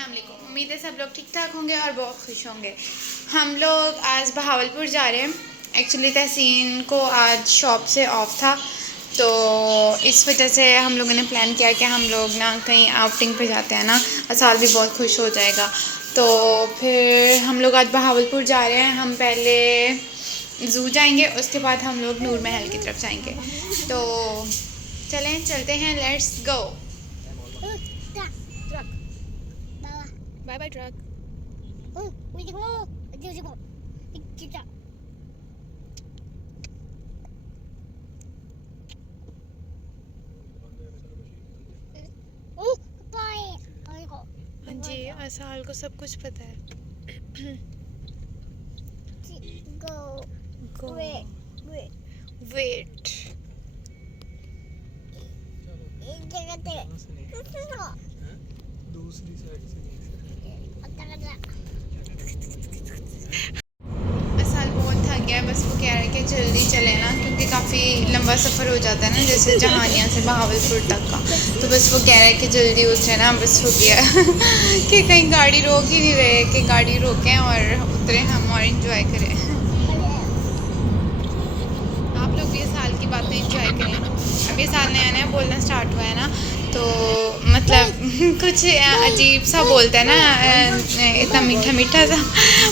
अस्सलाम वालेकुम। उम्मीद है सब लोग ठीक ठाक होंगे और बहुत खुश होंगे। हम लोग आज बहावलपुर जा रहे हैं। एक्चुअली तहसीन को आज शॉप से ऑफ था, तो इस वजह से हम लोगों ने प्लान किया कि हम लोग ना कहीं आउटिंग पे जाते हैं ना, असाल भी बहुत खुश हो जाएगा। तो फिर हम लोग आज बहावलपुर जा रहे हैं। हम पहले ज़ू जाएंगे, उसके बाद हम लोग नूर महल की तरफ जाएंगे। तो चलें, चलते हैं, let's go. Bye bye truck. हाँ जी, असाल को सब कुछ पता है। गो वेट। दूसरी साइड से असाल बहुत थक गया है, बस वो कह रहा है कि जल्दी चले ना, क्योंकि काफ़ी लंबा सफ़र हो जाता है ना, जैसे जहानिया से बहावलपुर तक का। तो बस वो कह रहा है कि जल्दी उतरे ना, बस हो गया कि कहीं गाड़ी रोक ही नहीं रहे कि गाड़ी रोकें और उतरे हम और इंजॉय करें। आप लोग भी साल की बातें इंजॉय करें। अभी साल नया नया बोलना स्टार्ट हुआ है ना, तो मतलब कुछ अजीब सा बोलता है ना, इतना मीठा मीठा सा,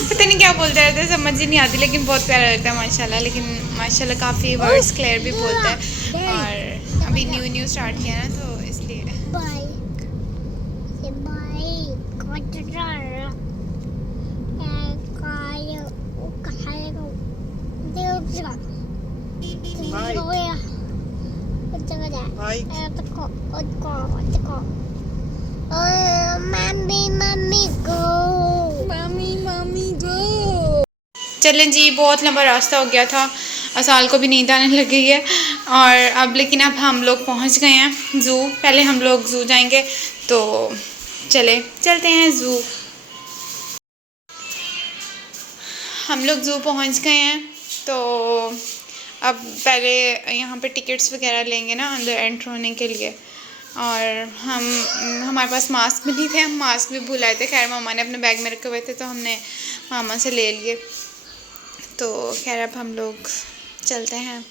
पता नहीं क्या बोलते रहते हैं, समझ ही नहीं आती, लेकिन बहुत प्यारा लगता है माशाल्लाह। लेकिन माशाल्लाह काफ़ी वर्ड्स क्लियर भी बोलता है, और अभी न्यू स्टार्ट किया ना, तो इसलिए। चलें जी, बहुत लंबा रास्ता हो गया था, असाल को भी नींद आने लग गई है। और अब लेकिन अब हम लोग पहुंच गए हैं ज़ू। पहले हम लोग ज़ू जाएंगे, तो चलते हैं ज़ू। हम लोग ज़ू पहुंच गए हैं, तो अब पहले यहाँ पे टिकट्स वगैरह लेंगे ना अंदर एंटर होने के लिए। और हमारे पास मास्क भी नहीं थे, हम मास्क भी भूल आए थे। खैर मामा ने अपने बैग में रखे हुए थे, तो हमने मामा से ले लिए। तो खैर अब हम लोग चलते हैं।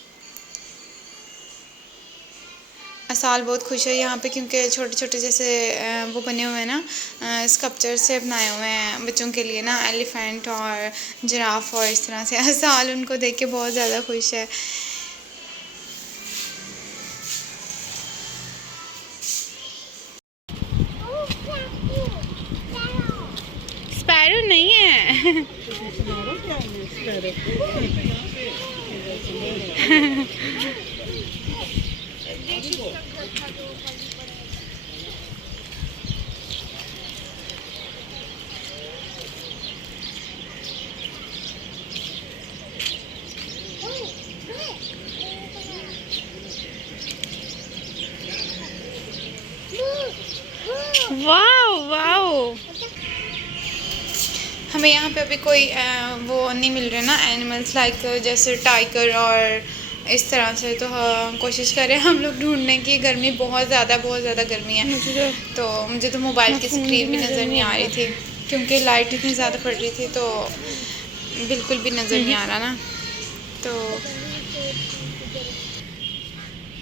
असाल बहुत खुश है यहाँ पे, क्योंकि छोटे छोटे जैसे वो बने हुए हैं ना, स्कल्पचर से बनाए हुए हैं बच्चों के लिए ना, एलिफेंट और जिराफ और इस तरह से। असाल उनको देख के बहुत ज़्यादा खुश है। स्पैरो नहीं है। वाओ वाओ, हमें यहाँ पे अभी कोई वो नहीं मिल रहे ना एनिमल्स, लाइक जैसे टाइगर और इस तरह से। तो कोशिश करें हम लोग ढूंढने की। गर्मी बहुत ज़्यादा गर्मी है। तो मुझे तो मोबाइल की स्क्रीन भी नज़र नहीं आ रही थी, क्योंकि लाइट इतनी ज़्यादा पड़ रही थी, तो बिल्कुल भी नज़र नहीं आ रहा ना। तो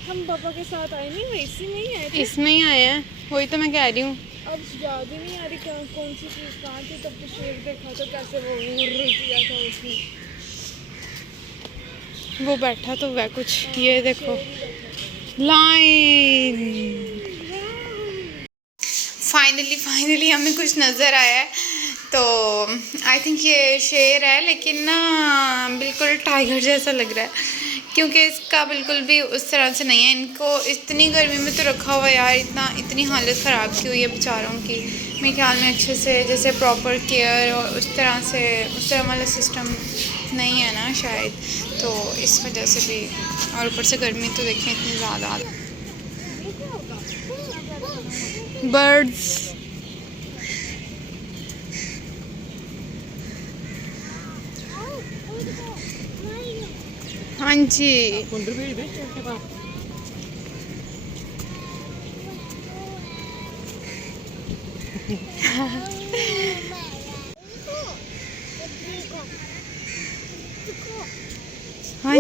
हम पापा के साथ आए नहीं, वैसे में ही आए थे। इसमें ही आए हैं, वही तो मैं कह रही हूँ। अब याद ही नहीं आ रही कौन सी चीज़ कहाँ थी। तब तो शेर देखा तो कैसे वो किया था उसने। वो बैठा तो वह कुछ, ये देखो लाइन। फाइनली हमें कुछ नज़र आया है। तो आई थिंक ये शेर है, लेकिन ना बिल्कुल टाइगर जैसा लग रहा है, क्योंकि इसका बिल्कुल भी उस तरह से नहीं है। इनको इतनी गर्मी में तो रखा हुआ यार, इतनी हालत ख़राब की हुई है बेचारों की। मेरे ख्याल में अच्छे से जैसे प्रॉपर केयर और उस तरह वाला सिस्टम नहीं है ना शायद, तो इस वजह से भी। और ऊपर से गर्मी तो देखें इतनी ज़्यादा। बर्ड्स, हाँ जी। हाँ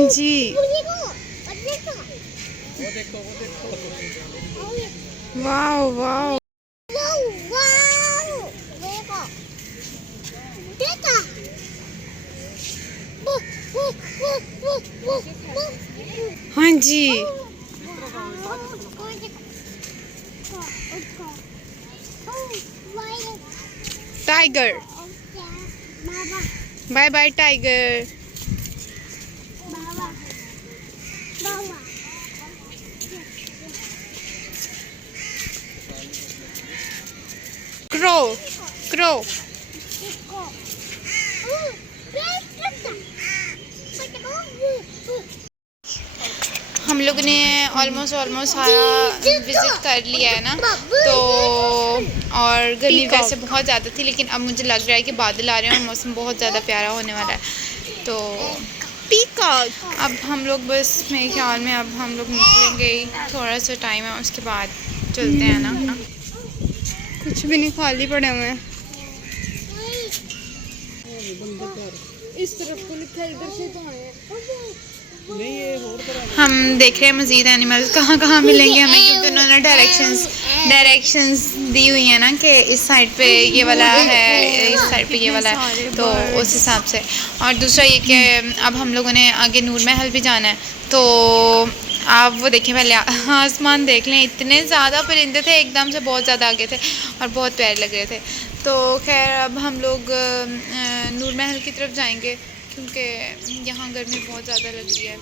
जी, वाओ वाओ। हाँ जी, tiger, bye bye tiger. Crow, crow. हम लोग ने ऑलमोस्ट सारा विज़िट कर लिया है ना, तो और गर्मी वैसे बहुत ज़्यादा थी, लेकिन अब मुझे लग रहा है कि बादल आ रहे हैं और मौसम बहुत ज़्यादा प्यारा होने वाला है। तो पीकॉक, अब हम लोग बस मेरे ख्याल में अब हम लोग निकलेंगे ही, थोड़ा सा टाइम है उसके बाद चलते हैं ना। कुछ भी नहीं, खाली पड़े हुए हैं। इस तरफ को लिखा है, इधर से तो आए हैं। हम देख रहे हैं मज़ीद एनिमल्स कहाँ कहाँ मिलेंगे हमें, क्योंकि उन्होंने डायरेक्शंस दी हुई है ना कि इस साइड पे ये वाला है, इस साइड पे ये वाला है, तो उस हिसाब से। और दूसरा ये कि अब हम लोगों ने आगे नूर महल भी जाना है, तो आप वो देखें, पहले आसमान देख लें, इतने ज़्यादा परिंदे थे, एकदम से बहुत ज़्यादा आगे थे और बहुत प्यारे लग रहे थे। तो खैर अब हम लोग नूर महल की तरफ जाएंगे, क्योंकि यहाँ गर्मी बहुत ज़्यादा लग रही है।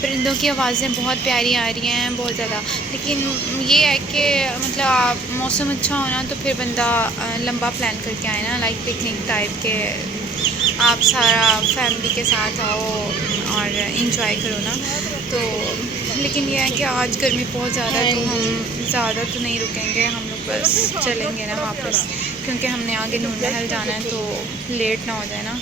परिंदों की आवाज़ें बहुत प्यारी आ रही हैं, बहुत ज़्यादा। लेकिन ये है कि मतलब मौसम अच्छा होना तो फिर बंदा लंबा प्लान करके आए ना, लाइक पिकनिक टाइप के, आप सारा फैमिली के साथ आओ और इंजॉय करो ना। तो लेकिन ये है कि आज गर्मी बहुत ज़्यादा है, तो हम ज़्यादा तो नहीं रुकेंगे, हम लोग बस चलेंगे ना वापस, क्योंकि हमने आगे नूर महल जाना है, तो लेट ना हो जाए ना,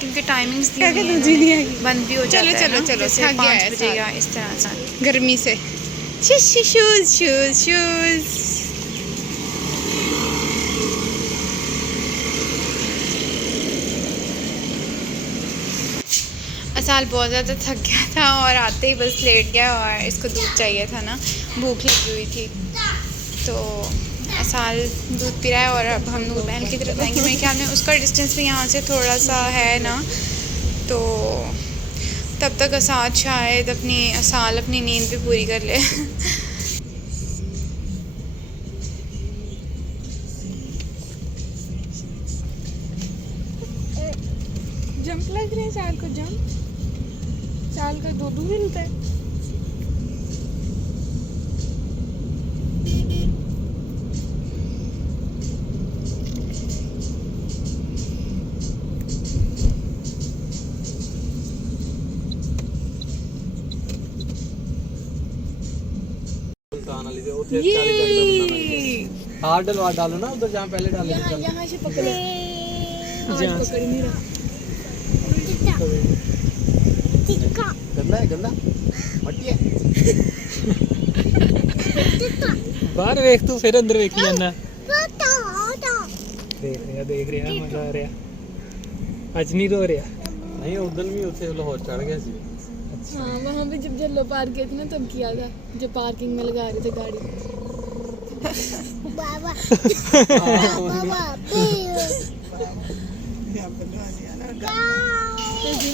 क्योंकि टाइमिंग्स बंद भी हो जाता है ना, जैसे 5 बजे या इस तरह से गर्मी से। शूज़ असाल बहुत ज़्यादा थक गया था और आते ही बस लेट गया, और इसको दूध चाहिए था ना, भूख लगी हुई थी, तो असाल दूध पी रहा है। और अब हम नूर महल की तरफ जाएंगे, मेरे ख्याल में उसका डिस्टेंस भी यहाँ से थोड़ा सा है ना, तो तब तक असाल शायद अपनी नींद भी पूरी कर ले। जंप लग रहे हैं साल को, जंप साल का 2 मिलता है। हाथ डलवा डालो ना उधर जहाँ पहले डाले थे। यहाँ से पकड़े, आज पकड़ नहीं रहा। गंदा है, गंदा मट्टी है। बाहर देख तू, फिर अंदर देख जाना। देख रहा मजा आ रहा। आज नहीं रो रहा। नहीं उधर भी उसे लाहौर चढ़ गया सी। हाँ वहाँ पे जब जल्लो पार्क किए थे ना, तब किया था, जब पार्किंग में लगा रहे थे गाड़ी। बाबा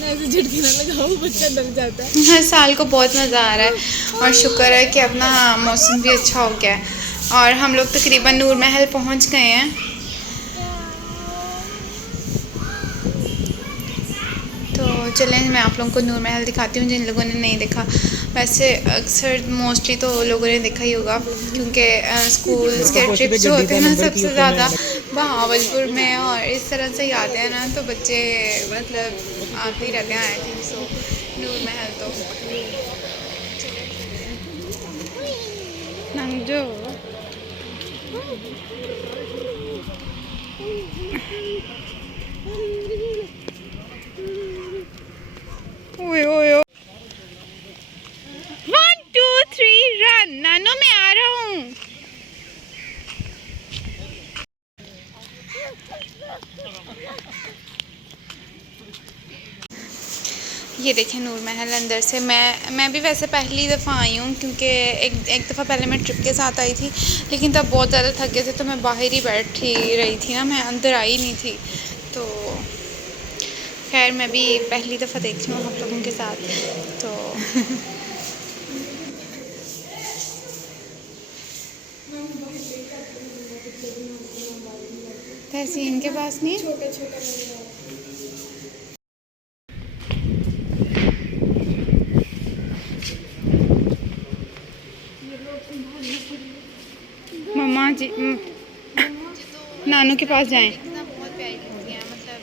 ऐसे झटके ना लगाओ, बच्चा डर जाता है। हर साल को बहुत मज़ा आ रहा है और शुक्र है कि अपना मौसम भी अच्छा हो गया है, और हम लोग तकरीबन नूर महल पहुंच गए हैं। तो चलें मैं आप लोगों को नूर महल दिखाती हूँ, जिन लोगों ने नहीं देखा। वैसे अक्सर मोस्टली तो लोगों ने देखा ही होगा, क्योंकि स्कूल्स के ट्रिप्स जो होते हैं ना, सबसे ज़्यादा बहावलपुर में और इस तरह से ही आते हैं ना, तो बच्चे मतलब आते ही रहते हैं। आई थिंक सो नूर महल तो नंजो ओए ओए ओए 1 2 3 रन नानो मैं आ रहा हूँ। ये देखें नूर महल अंदर से। मैं भी वैसे पहली दफ़ा आई हूँ क्योंकि एक दफ़ा पहले मैं ट्रिप के साथ आई थी, लेकिन तब बहुत ज़्यादा थक गए थे तो मैं बाहर ही बैठी रही थी ना, मैं अंदर आई नहीं थी। तो खैर मैं भी पहली दफ़ा देख रही हूँ हम लोगों के साथ। तो तहसीन के पास नहीं छोटे छोटे मम्मा जी नानू के पास जाएं। कितना बहुत प्यारी लगती है, मतलब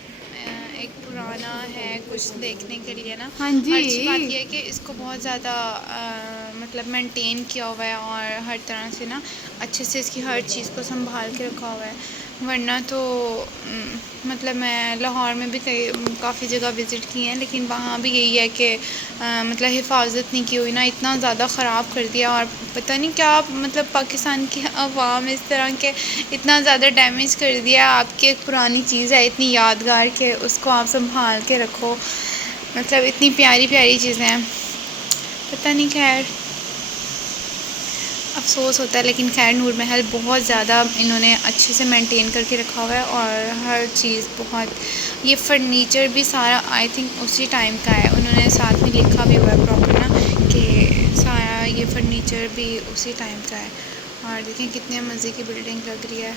एक पुराना है कुछ देखने के लिए ना। हाँ जी। अच्छी बात यह है कि इसको बहुत ज़्यादा मतलब मेंटेन किया हुआ है और हर तरह से ना अच्छे से इसकी हर चीज़ को संभाल के रखा हुआ है। वरना तो मतलब मैं लाहौर में भी काफ़ी जगह विज़िट की हैं, लेकिन वहाँ भी यही है कि मतलब हिफाजत नहीं की हुई ना, इतना ज़्यादा ख़राब कर दिया। और पता नहीं क्या मतलब पाकिस्तान की अवाम इस तरह के इतना ज़्यादा डैमेज कर दिया। आपकी एक पुरानी चीज़ है इतनी यादगार के उसको आप संभाल के रखो, मतलब इतनी प्यारी प्यारी चीज़ें हैं, पता नहीं। खैर अफसोस होता है, लेकिन खैर नूर महल बहुत ज़्यादा इन्होंने अच्छे से मेंटेन करके रखा हुआ है और हर चीज़ बहुत। ये फर्नीचर भी सारा आई थिंक उसी टाइम का है, उन्होंने साथ में लिखा भी हुआ है प्रॉपर ना कि सारा ये फर्नीचर भी उसी टाइम का है। और देखें कितने मज़े की बिल्डिंग लग रही है।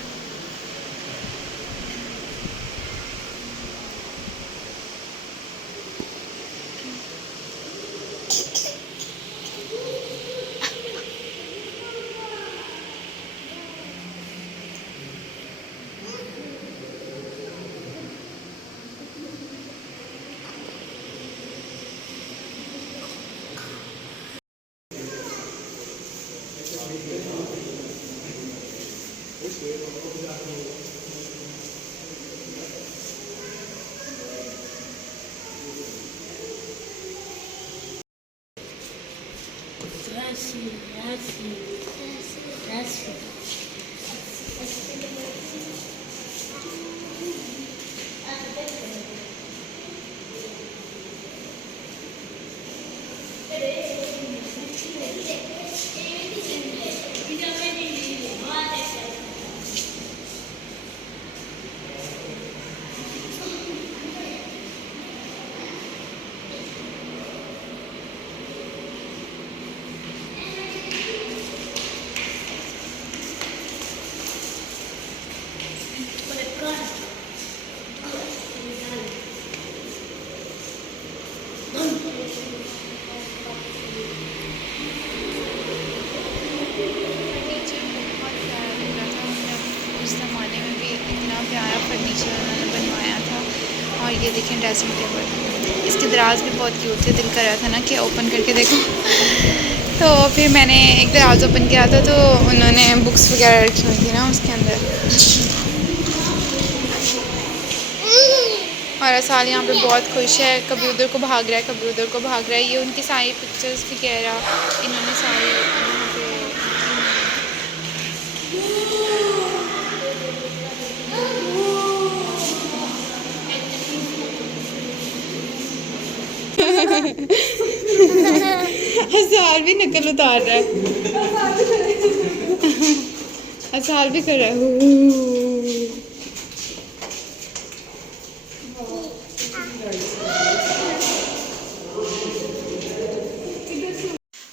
फर्नीचर उन्होंने बनवाया था। और ये देखें ड्रेसिंग टेबल, इसके दराज भी बहुत क्यूट थे, दिल कर रहा था ना कि ओपन करके देखो। तो फिर मैंने एक दराज ओपन किया था तो उन्होंने बुक्स वगैरह रखी हुई थी ना उसके अंदर। और असाल यहाँ पे बहुत खुश है, कभी उधर को भाग रहा है कभी उधर को भाग रहा है। ये उनकी सारी पिक्चर्स वगैरह इन्होंने सारी यहाँ पे असाल भी नकल उतार रहा है। असाल भी कर रहा है।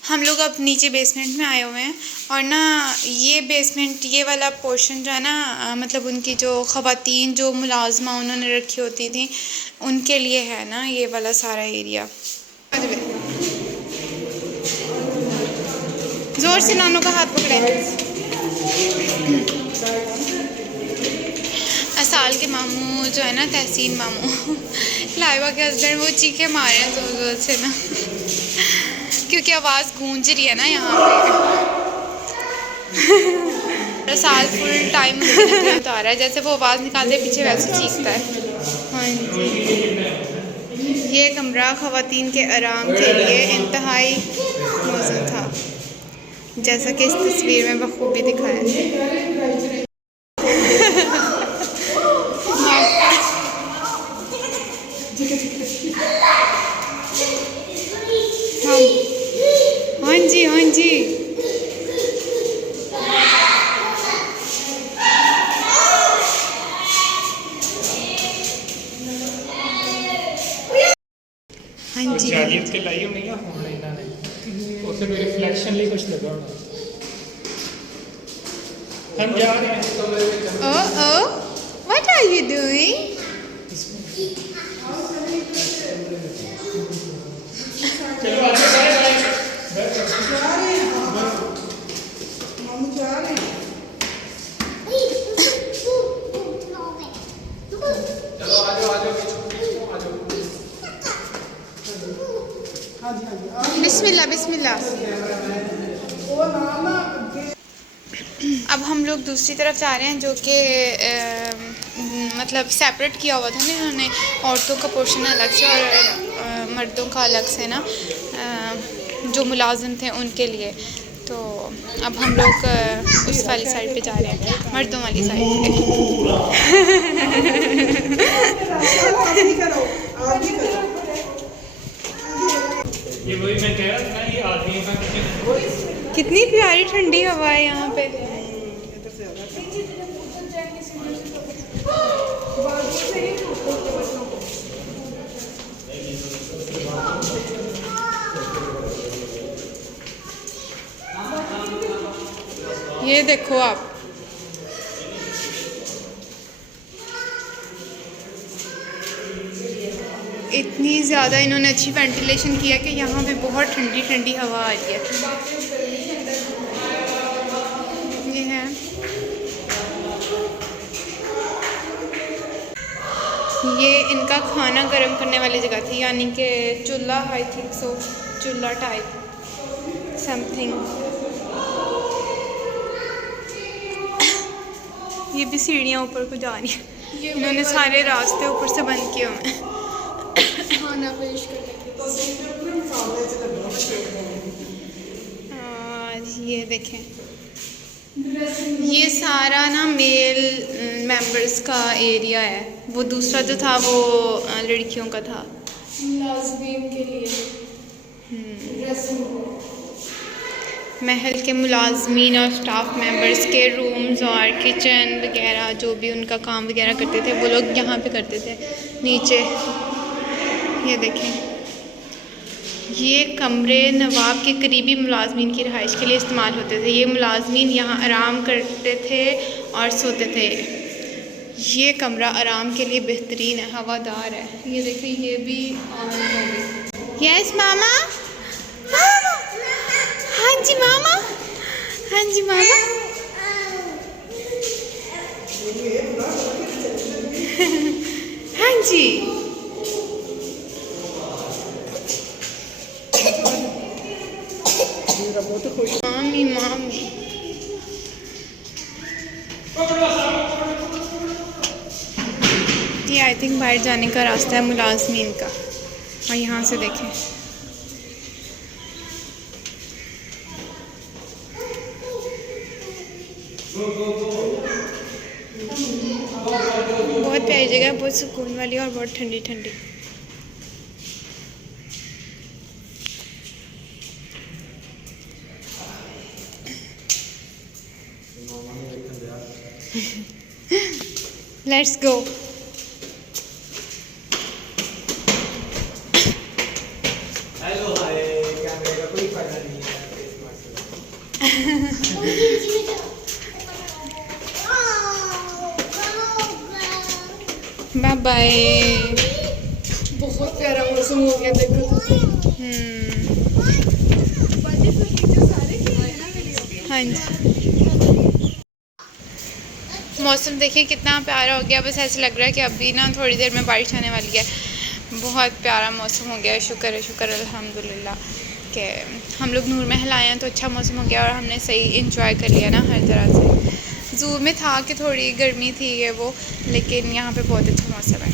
हम लोग अब नीचे बेसमेंट में आए हुए हैं और ना ये बेसमेंट ये वाला पोर्शन जो है ना मतलब उनकी जो ख़वातीन जो मुलाजमा उन्होंने रखी होती थी उनके लिए है ना ये वाला सारा एरिया। ज़ोर से नानों का हाथ पकड़े। असाल के मामू जो है ना तहसीन मामू लाइबा के हस्बैंड वो चीखे मारे हैं ज़ोर ज़ोर से ना क्योंकि आवाज़ गूंज रही है ना यहाँ पे। पूरा साल फुल टाइम होता आ रहा है, जैसे वो आवाज़ निकालते पीछे वैसे चीखता है। हाँ जी, ये कमरा ख़वातीन के आराम के लिए इंतहाई मौजूद था, जैसा कि इस तस्वीर में बखूबी दिखाया है। हाँ जी, हाँ जी। हाँ जी, जालियत के लाई होनी है फोन इन्होंने उससे कोई रिफ्लेक्शन लिए कुछ लगा होना। हम जा रहे हैं। Oh, what are you doing? चलो आगे बाय बिस्मिल्लाह बिस्मिल्लाह। अब हम लोग दूसरी तरफ जा रहे हैं, जो कि मतलब सेपरेट किया हुआ था ना इन्होंने, औरतों का पोर्शन अलग से और मर्दों का अलग से ना, जो मुलाजिम थे उनके लिए। तो अब हम लोग उस वाली साइड पे जा रहे हैं, मर्दों वाली साइड पे। ये वही मैं कह रहा था ना, ये आदमी का कितनी प्यारी ठंडी हवा है यहाँ पे। ये देखो आप, इतनी ज़्यादा इन्होंने अच्छी वेंटिलेशन किया कि यहाँ पे बहुत ठंडी ठंडी हवा आ रही है। ये है, ये इनका खाना गर्म करने वाली जगह थी, यानी कि चूल्हा, आई थिंक सो चूल्हा टाइप समथिंग। ये भी सीढ़ियाँ ऊपर को जा रही हैं, इन्होंने सारे रास्ते ऊपर से बंद किए हुए हैं। खाना पेश करने और ये देखें, ये सारा ना मेल मेंबर्स का एरिया है, वो दूसरा जो था वो लड़कियों का था। मुलाज़मीन के लिए महल के मुलाजमीन और स्टाफ मेंबर्स के रूम्स और किचन वगैरह जो भी उनका काम वगैरह करते थे वो लोग यहाँ पे करते थे नीचे। ये देखें, ये कमरे नवाब के करीबी मुलाजमीन की रिहाइश के लिए इस्तेमाल होते थे। ये मुलाजमीन यहाँ आराम करते थे और सोते थे। ये कमरा आराम के लिए बेहतरीन है, हवादार है। ये देखें, ये भी ऑन हो गई। यस मामा, हाँ जी मामा, हाँ जी मामा। हाँ जी, मामी मामी। ये आई थिंक बाहर जाने का रास्ता है मुलाजमीन का, और यहाँ से देखें बहुत प्यारी जगह, बहुत सुकून वाली और बहुत ठंडी ठंडी। Let's go. हेलो हाय, कैमरे का कोई फायदा नहीं है। Bye bye. बहुत प्यारा मौसम हो गया, देखो तो। हाँ जी, मौसम देखिए कितना प्यारा हो गया। बस ऐसे लग रहा है कि अभी ना थोड़ी देर में बारिश आने वाली है। बहुत प्यारा मौसम हो गया है। शुक्र अल्हम्दुलिल्लाह कि हम लोग नूर महल आए हैं तो अच्छा मौसम हो गया और हमने सही इंजॉय कर लिया ना हर तरह से। ज़ू में था कि थोड़ी गर्मी थी ये वो, लेकिन यहाँ पे बहुत अच्छा मौसम है।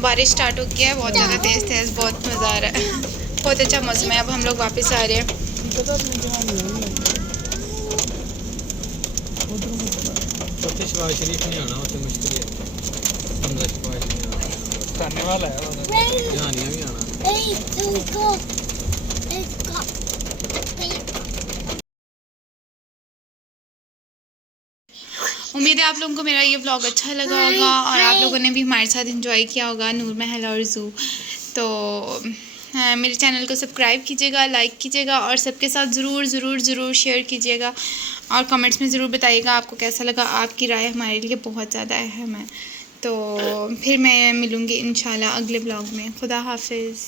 बारिश स्टार्ट हो गया है, बहुत ज़्यादा तेज़ तेज़, बहुत मज़ा आ रहा है, बहुत अच्छा मौसम है। अब हम लोग वापस आ रहे हैं। ਉੱਥੇ ਸ਼ਵਾਜ ਸ਼ਰੀਫ ਨਹੀਂ ਆਣਾ, ਉੱਥੇ ਮੁਸ਼ਕਿਲ ਹੈ। ਹਮਜ਼ਾ ਸ਼ਵਾਜ ਨਹੀਂ ਆਣਾ, ਖਾਣੇ ਵਾਲਾ ਹੈ ਉਹ, ਜਹਾਨੀਆਂ ਵੀ ਆਣਾ। उम्मीद है आप लोगों को मेरा ये व्लॉग अच्छा लगा होगा और आप लोगों ने भी हमारे साथ एंजॉय किया होगा नूर महल और ज़ू। तो मेरे चैनल को सब्सक्राइब कीजिएगा, लाइक कीजिएगा और सबके साथ ज़रूर शेयर कीजिएगा और कमेंट्स में ज़रूर बताइएगा आपको कैसा लगा। आपकी राय हमारे लिए बहुत ज़्यादा अहम है। तो फिर मैं मिलूँगी इंशाल्लाह अगले व्लॉग में। खुदा हाफिज़।